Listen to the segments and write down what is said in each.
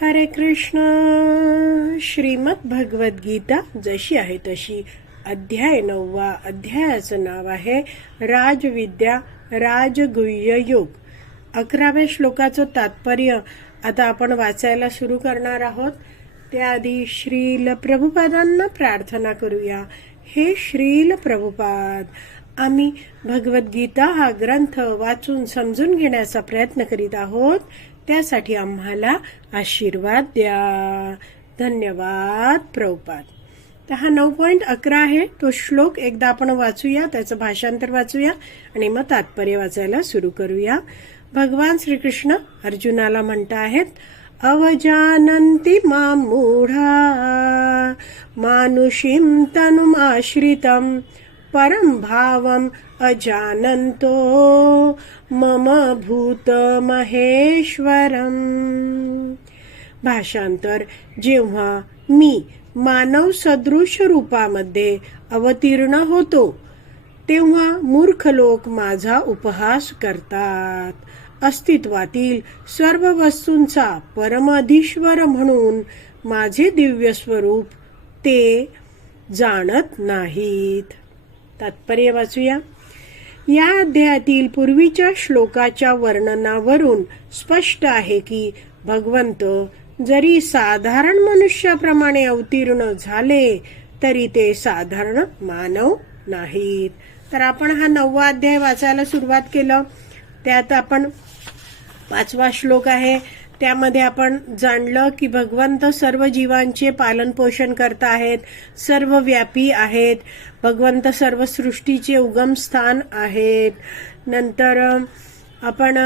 हरे कृष्ण. श्रीमद भगवद गीता जशी आहे तशी. अध्याय नववा. अध्यायाचं नाव आहे राजविद्या राजगुह्य योग. अकराव्या श्लोकाचं तात्पर्य आता आपण वाचायला सुरू करणार आहोत. त्याआधी श्रील प्रभुपादांना प्रार्थना करूया. हे श्रील प्रभुपाद आम्ही भगवद्गीता हा ग्रंथ वाचून समजून घेण्याचा प्रयत्न करीत आहोत. त्यासाठी आम्हाला आशीर्वाद द्या. धन्यवाद प्रभुपाद. तर हा नऊ पॉईंट अकरा आहे. तो श्लोक एकदा आपण वाचूया त्याचं भाषांतर वाचूया आणि मग तात्पर्य वाचायला सुरू करूया. भगवान श्रीकृष्ण अर्जुनाला म्हणता आहेत अवजानंती मामूढा मूढा तनुमाश्रितम परं भावम् अजानन्तो मम भूतमहेश्वरम्। भाषांतर जेव्हा मी मानव सदृश रूपामध्ये अवतीर्ण होतो तेव्हा मूर्ख लोक माझा उपहास करतात. अस्तित्वातील सर्व वस्तूंचा परमाधीश्वर म्हणून माझे दिव्य स्वरूप ते जाणत नाहीत. तात्पर्य वाचूया. या अध्यायातील पूर्वीच्या श्लोकाच्या वर्णनावरून स्पष्ट आहे की भगवंत जरी साधारण मनुष्याप्रमाणे अवतीर्ण झाले तरी ते साधारण मानव नाहीत. तर आपण हा नववा अध्याय वाचायला सुरुवात केलं. त्यात आपण पाचवा श्लोक आहे त्यामध्ये आपण जाणलं की भगवंत सर्व जीवांचे पालन पोषण करत आहेत सर्व व्यापी आहेत भगवंत सर्व सृष्टीचे उगम स्थान आहेत. नंतर आपण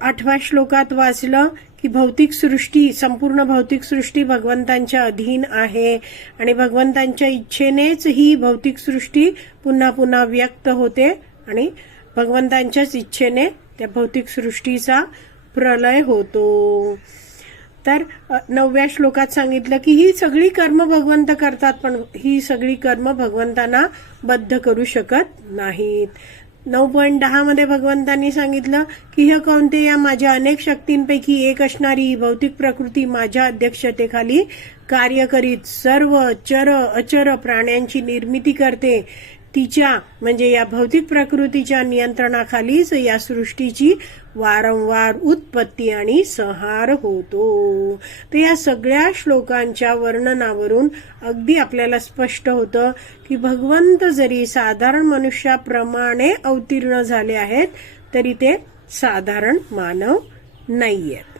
आठव्या श्लोकात वाचलं की भौतिक सृष्टी संपूर्ण भौतिक सृष्टी भगवंतांच्या अधीन आहे आणि भगवंतांच्या इच्छेनेच ही भौतिक सृष्टी पुन्हा पुन्हा व्यक्त होते आणि भगवंतांच्याच इच्छेने त्या भौतिक सृष्टीचा प्रलय होतो. तर नवव्या श्लोकात सांगितलं की ही सगळी कर्म भगवंत करतात पण ही सगळी कर्म भगवंतांना बद्ध करू शकत नाहीत. नऊ पॉईंट दहा मध्ये भगवंतांनी सांगितलं की हे कोणते? या माझ्या अनेक शक्तींपैकी एक असणारी ही भौतिक प्रकृती माझ्या अध्यक्षतेखाली कार्य करीत. सर्व चर अचर प्राण्यांची निर्मिती करते. तिच्या म्हणजे या भौतिक प्रकृतीच्या नियंत्रणाखालीच या सृष्टीची वारंवार उत्पत्ती आणि संहार होतो. तर या सगळ्या श्लोकांच्या वर्णनावरून अगदी आपल्याला स्पष्ट होतं की भगवंत जरी साधारण मनुष्याप्रमाणे अवतीर्ण झाले आहेत तरी ते साधारण मानव नाहीयेत.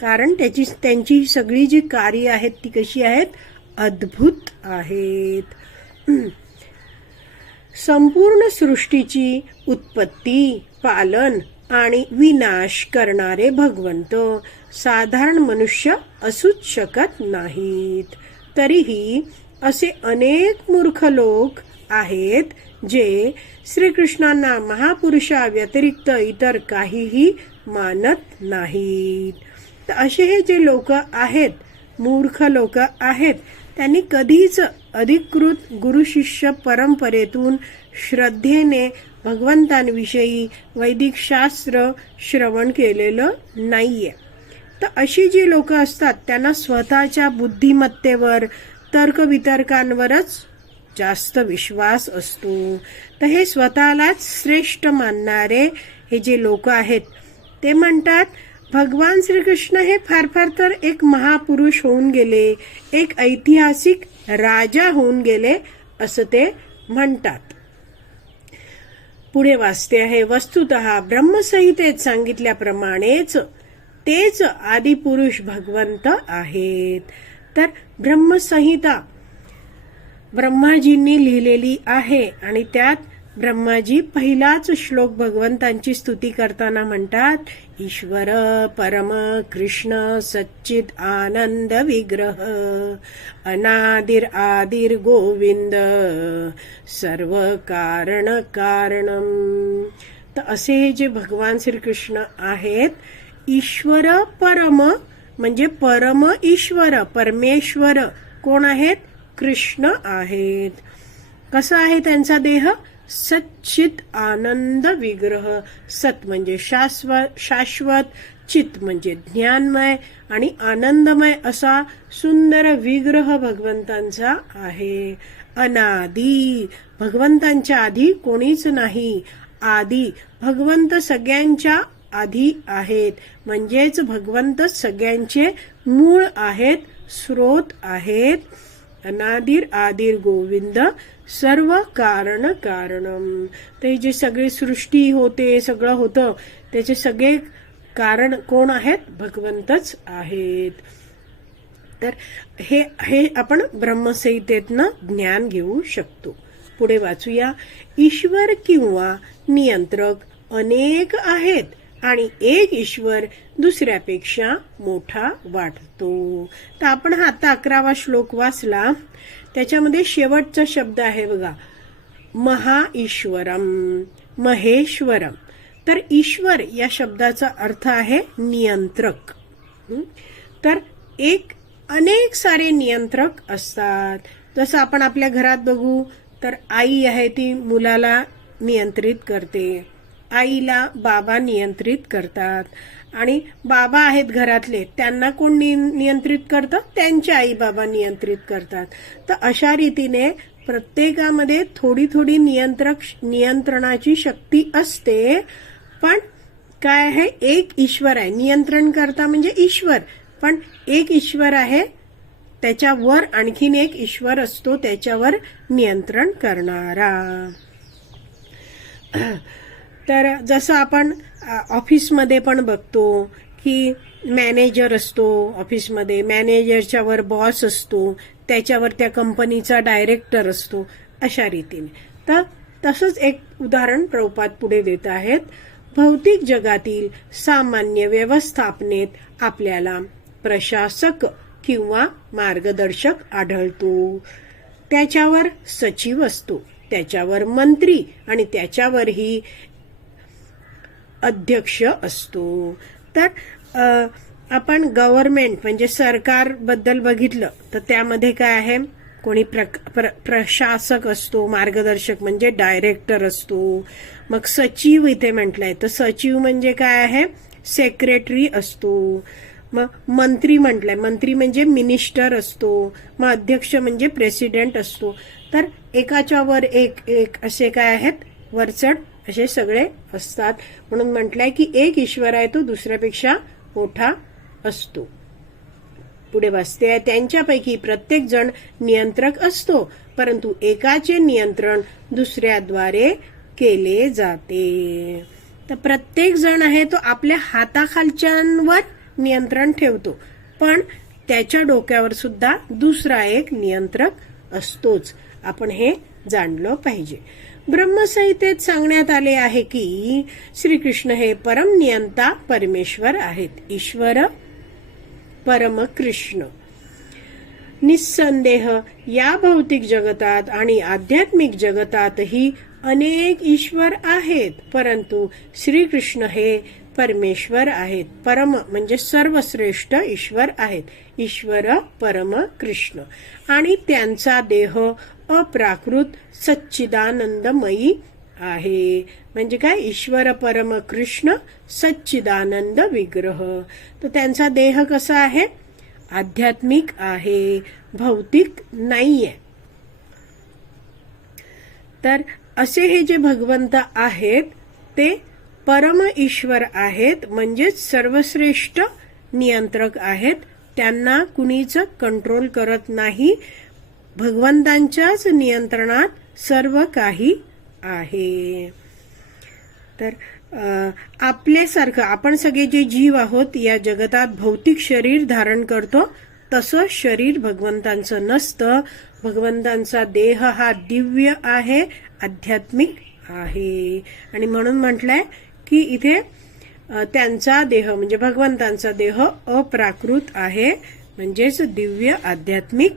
कारण त्याची त्यांची सगळी जी कार्य आहेत ती कशी आहेत? अद्भुत आहेत. संपूर्ण सृष्टीची उत्पत्ती पालन आणि विनाश करणारे भगवंत साधारण मनुष्य असूच शकत नाहीत. तरीही असे अनेक मूर्ख लोक आहेत जे श्रीकृष्णांना महापुरुषा व्यतिरिक्त इतर काहीही मानत नाहीत. तर असे हे जे लोक आहेत मूर्ख लोक आहेत त्यांनी कधीच अधिकृत गुरुशिष्य परंपरेतून श्रद्धेने भगवंतांविषयी वैदिक शास्त्र श्रवण केलेलं नाहीये. तर अशी जी लोक असतात त्यांना स्वतःच्या बुद्धिमत्तेवर तर्कवितर्कांवरच जास्त विश्वास असतो. तर हे स्वतःलाच श्रेष्ठ मानणारे हे जे लोक आहेत ते म्हणतात भगवान श्रीकृष्ण हे फार फार तर एक महापुरुष होऊन गेले एक ऐतिहासिक राजा होऊन गेले असं ते म्हणतात. पुढे वाचते आहे वस्तुत ब्रह्मसंहितेत सांगितल्याप्रमाणेच तेच आदिपुरुष भगवंत आहेत. तर ब्रह्मसंहिता ब्रह्माजींनी लिहिलेली आहे आणि त्यात ब्रह्माजी पहिलाच श्लोक भगवंतांची स्तुती करताना म्हणतात ईश्वर परम कृष्ण सच्चित आनंद विग्रह अनादिर आदिर गोविंद सर्व कारण कारणम तर असे जे भगवान श्रीकृष्ण आहेत ईश्वर परम म्हणजे परम ईश्वर परमेश्वर कोण आहेत? कृष्ण आहेत. कसा आहे त्यांचा देह? सच्चित आनंद विग्रह. सत म्हणजे शाश्वत शाश्वत चित म्हणजे ज्ञानमय आणि आनंदमय असा सुंदर विग्रह भगवंतांचा आहे. अनादी. भगवंतांच्या आधी कोणीच नाही. आदी भगवंत सगळ्यांच्या आधी आहेत. म्हणजेच भगवंत सगळ्यांचे मूळ आहेत स्रोत आहेत. अनादिर आदिर गोविंद सर्व कारण कारणम. ते जे सगळे सृष्टी होते सगळं होतं त्याचे सगळे कारण कोण आहेत? भगवंतच आहेत. तर हे हे आपण ब्रह्मसंहितेतनं ज्ञान घेऊ शकतो. पुढे वाचूया. ईश्वर किंवा नियंत्रक अनेक आहेत. आणि एक ईश्वर दुसऱ्यापेक्षा मोठा वाटतो तर आपण हा आता अकरावा श्लोक वाचला. त्याच्यामध्ये शेवटचा शब्द आहे बघा. महाईश्वरम महेश्वरम. तर ईश्वर या शब्दाचा अर्थ आहे नियंत्रक. तर एक अनेक सारे नियंत्रक असतात. जसं आपण आपल्या घरात बघू तर आई आहे ती मुलाला नियंत्रित करते. आईला बाबा नियंत्रित करतात. आणि बाबा आहेत घरातले त्यांना कोण निय- नियंत्रित करतं? त्यांच्या आई बाबा नियंत्रित करतात. तर अशा रीतीने प्रत्येकामध्ये थोडी थोडी नियंत्रक नियंत्रणाची शक्ती असते. पण काय आहे? एक ईश्वर आहे. नियंत्रण करता म्हणजे ईश्वर. पण एक ईश्वर आहे त्याच्यावर आणखीन एक ईश्वर असतो त्याच्यावर नियंत्रण करणारा. तर जसं आपण ऑफिसमध्ये पण बघतो की मॅनेजर असतो ऑफिसमध्ये मॅनेजरच्या वर बॉस असतो त्याच्यावर त्या कंपनीचा डायरेक्टर असतो अशा रीतीने. तर तसंच एक उदाहरण प्रभुपात पुढे देत आहेत. भौतिक जगातील सामान्य व्यवस्थापनेत आपल्याला प्रशासक किंवा मार्गदर्शक आढळतो. त्याच्यावर सचिव असतो त्याच्यावर मंत्री आणि त्याच्यावरही अध्यक्ष असतो. तर आपण गव्हर्नमेंट म्हणजे सरकारबद्दल बघितलं तर त्यामध्ये काय आहे? कोणी प्रक- प्र- प्रशासक असतो मार्गदर्शक म्हणजे डायरेक्टर असतो. मग सचिव इथे म्हटलंय तर सचिव म्हणजे काय आहे? सेक्रेटरी असतो. मग मंत्री म्हटलंय मंत्री म्हणजे मिनिस्टर असतो. मग अध्यक्ष म्हणजे प्रेसिडेंट असतो. तर एकाच्या वर एक एक असे काय आहेत? वरचढ असे सगळे असतात. म्हणून म्हटलंय की एक ईश्वर आहे तो दुसऱ्यापेक्षा मोठा असतो. पुढे वाचते आहे त्यांच्यापैकी प्रत्येक जण नियंत्रक असतो परंतु एकाचे नियंत्रण दुसऱ्याद्वारे केले जाते. तर प्रत्येक जण आहे तो आपल्या हाताखालच्यांवर नियंत्रण ठेवतो पण त्याच्या डोक्यावर सुद्धा दुसरा एक नियंत्रक असतोच. आपण हे जाणलं पाहिजे. ब्रह्मसंहितेत सांगण्यात आले आहे की श्रीकृष्ण हे परमनियंता परमेश्वर आहेत. ईश्वर परमकृष्ण निस्संदेह या भौतिक जगतात आणि आध्यात्मिक जगतातही अनेक ईश्वर आहेत परंतु श्रीकृष्ण हे परमेश्वर आहेत. परम म्हणजे सर्वश्रेष्ठ ईश्वर आहेत. ईश्वर परम कृष्ण. आणि त्यांचा देह अप्राकृत सच्चिदानंदमयी आहे. म्हणजे काय? ईश्वर परम कृष्ण सच्चिदानंद विग्रह. तर त्यांचा देह कसा आहे? आध्यात्मिक आहे. भौतिक नाहीये. तर असे हे जे भगवंत आहेत ते परम ईश्वर आहेत म्हणजेच सर्वश्रेष्ठ नियंत्रक आहेत. त्यांना कुणीच कंट्रोल करत नाही. भगवंतांच्याच नियंत्रणात सर्व काही आहे. तर आपल्यासारखं आपण सगळे जे जीव आहोत या जगतात भौतिक शरीर धारण करतो तसं शरीर भगवंतांचं नसतं. भगवंतांचा देह हा दिव्य आहे आध्यात्मिक आहे. आणि म्हणून म्हटलंय की इथे त्यांचा देह म्हणजे भगवंतांचा देह अप्राकृत आहे. म्हणजेच दिव्य आध्यात्मिक